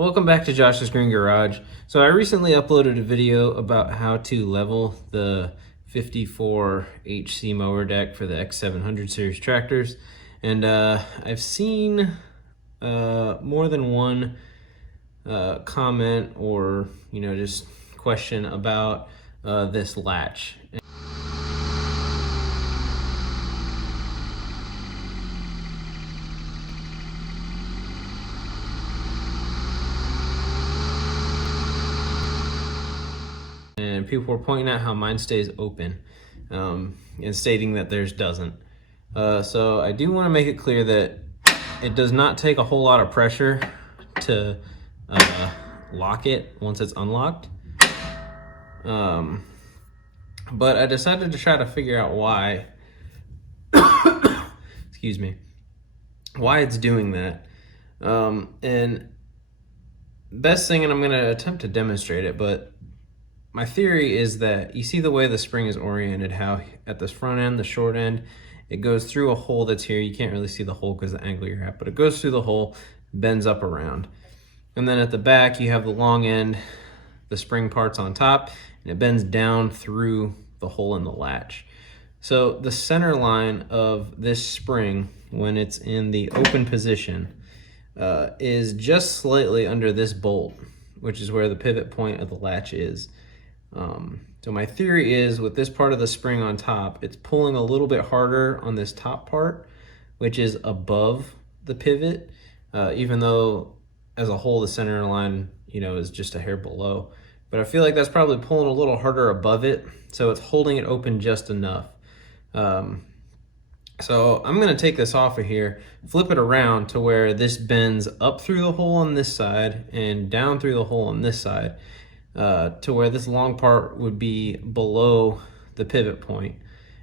Welcome back to Josh's Green Garage. So I recently uploaded a video about how to level the 54 HC mower deck for the X700 series tractors. And I've seen more than one comment or just question about this latch. And people were pointing out how mine stays open and stating that theirs doesn't. So I do want to make it clear that it does not take a whole lot of pressure to lock it once it's unlocked. But I decided to try to figure out why, excuse me, why it's doing that. And best thing, and I'm going to attempt to demonstrate it, but my theory is that you see the way the spring is oriented, how at this front end, the short end, it goes through a hole that's here. You can't really see the hole because of the angle you're at, but it goes through the hole, bends up around. And then at the back, you have the long end, the spring part's on top, and it bends down through the hole in the latch. So the center line of this spring, when it's in the open position, is just slightly under this bolt, which is where the pivot point of the latch is. So my theory is with this part of the spring on top, it's pulling a little bit harder on this top part, which is above the pivot, even though as a whole, the center line, is just a hair below. But I feel like that's probably pulling a little harder above it. So it's holding it open just enough. So I'm gonna take this off of here, flip it around to where this bends up through the hole on this side and down through the hole on this side. To where this long part would be below the pivot point,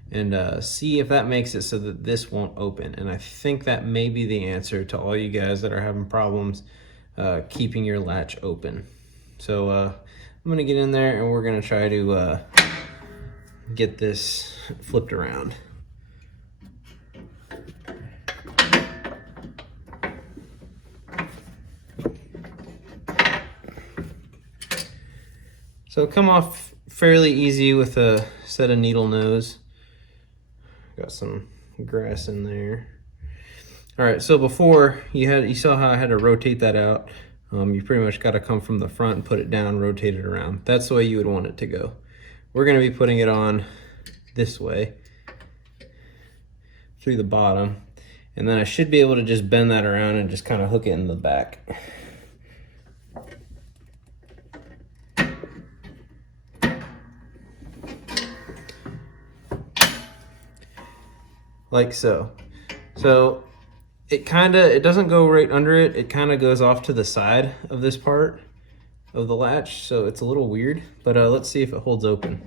and see if that makes it so that this won't open. And I think that may be the answer to all you guys that are having problems keeping your latch open. So I'm gonna get in there and we're gonna try to get this flipped around. So come off fairly easy with a set of needle nose. Got some grass in there. All right, so before you saw how I had to rotate that out. You pretty much got to come from the front and put it down, rotate it around. That's the way you would want it to go. We're going to be putting it on this way through the bottom, and then I should be able to just bend that around and just kind of hook it in the back. Like so. So it doesn't go right under it. It kind of goes off to the side of this part of the latch. So it's a little weird, but let's see if it holds open.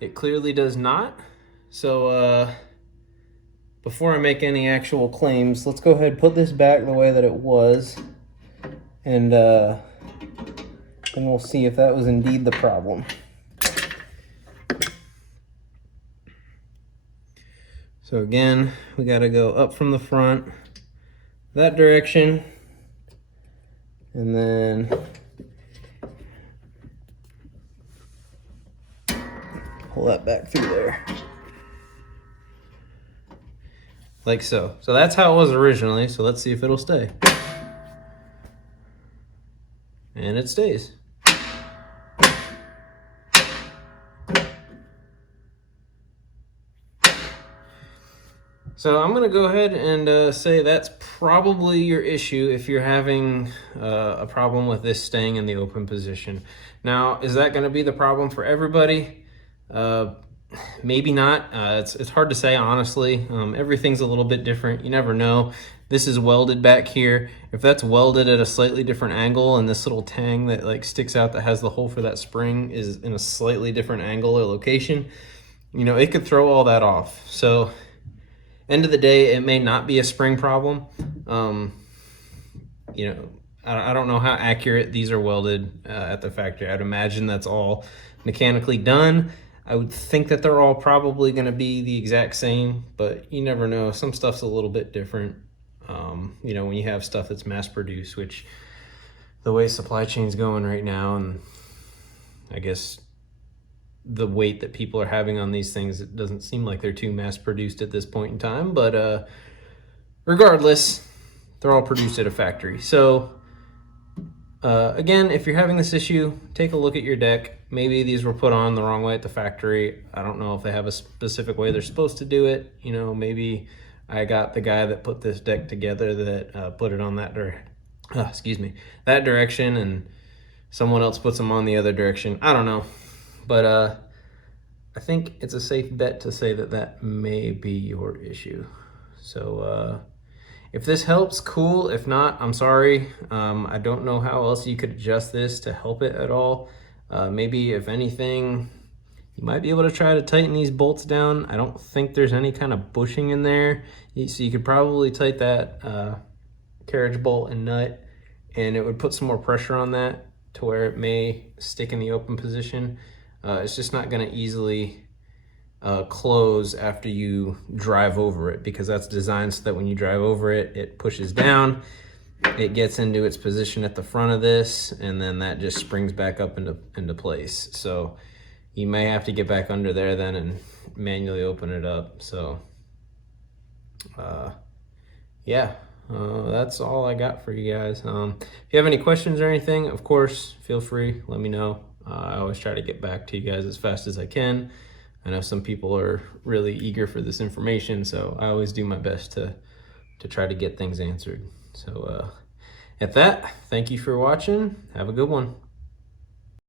It clearly does not. So before I make any actual claims, let's go ahead and put this back the way that it was. And we'll see if that was indeed the problem. So again, we got to go up from the front that direction, and then pull that back through there. Like so. So that's how it was originally. So let's see if it'll stay. And it stays. So I'm going to go ahead and say that's probably your issue if you're having a problem with this staying in the open position. Now, is that going to be the problem for everybody? Maybe not. It's hard to say, honestly. Everything's a little bit different. You never know. This is welded back here. If that's welded at a slightly different angle and this little tang that like sticks out that has the hole for that spring is in a slightly different angle or location, it could throw all that off. So end of the day, it may not be a spring problem. I don't know how accurate these are welded at the factory. I'd imagine that's all mechanically done. I would think that they're all probably going to be the exact same, but you never know. Some stuff's a little bit different. You know, when you have stuff that's mass produced, which the way supply chain's going right now, and I guess the weight that people are having on these things, it doesn't seem like they're too mass produced at this point in time. But regardless, they're all produced at a factory. So again, if you're having this issue, take a look at your deck. Maybe these were put on the wrong way at the factory. I don't know if they have a specific way they're supposed to do it. You know, maybe I got the guy that put this deck together that put it on that that direction, and someone else puts them on the other direction. I don't know, but I think it's a safe bet to say that that may be your issue. So if this helps, cool. If not, I'm sorry. I don't know how else you could adjust this to help it at all. Maybe if anything, you might be able to try to tighten these bolts down. I don't think there's any kind of bushing in there. So you could probably tighten that carriage bolt and nut, and it would put some more pressure on that to where it may stick in the open position. It's just not gonna easily close after you drive over it, because that's designed so that when you drive over it, it pushes down, it gets into its position at the front of this, and then that just springs back up into place. So you may have to get back under there then and manually open it up. So yeah, that's all I got for you guys. If you have any questions or anything, of course, feel free, let me know. I always try to get back to you guys as fast as I can. I know some people are really eager for this information, so I always do my best to try to get things answered. So at that, thank you for watching. Have a good one.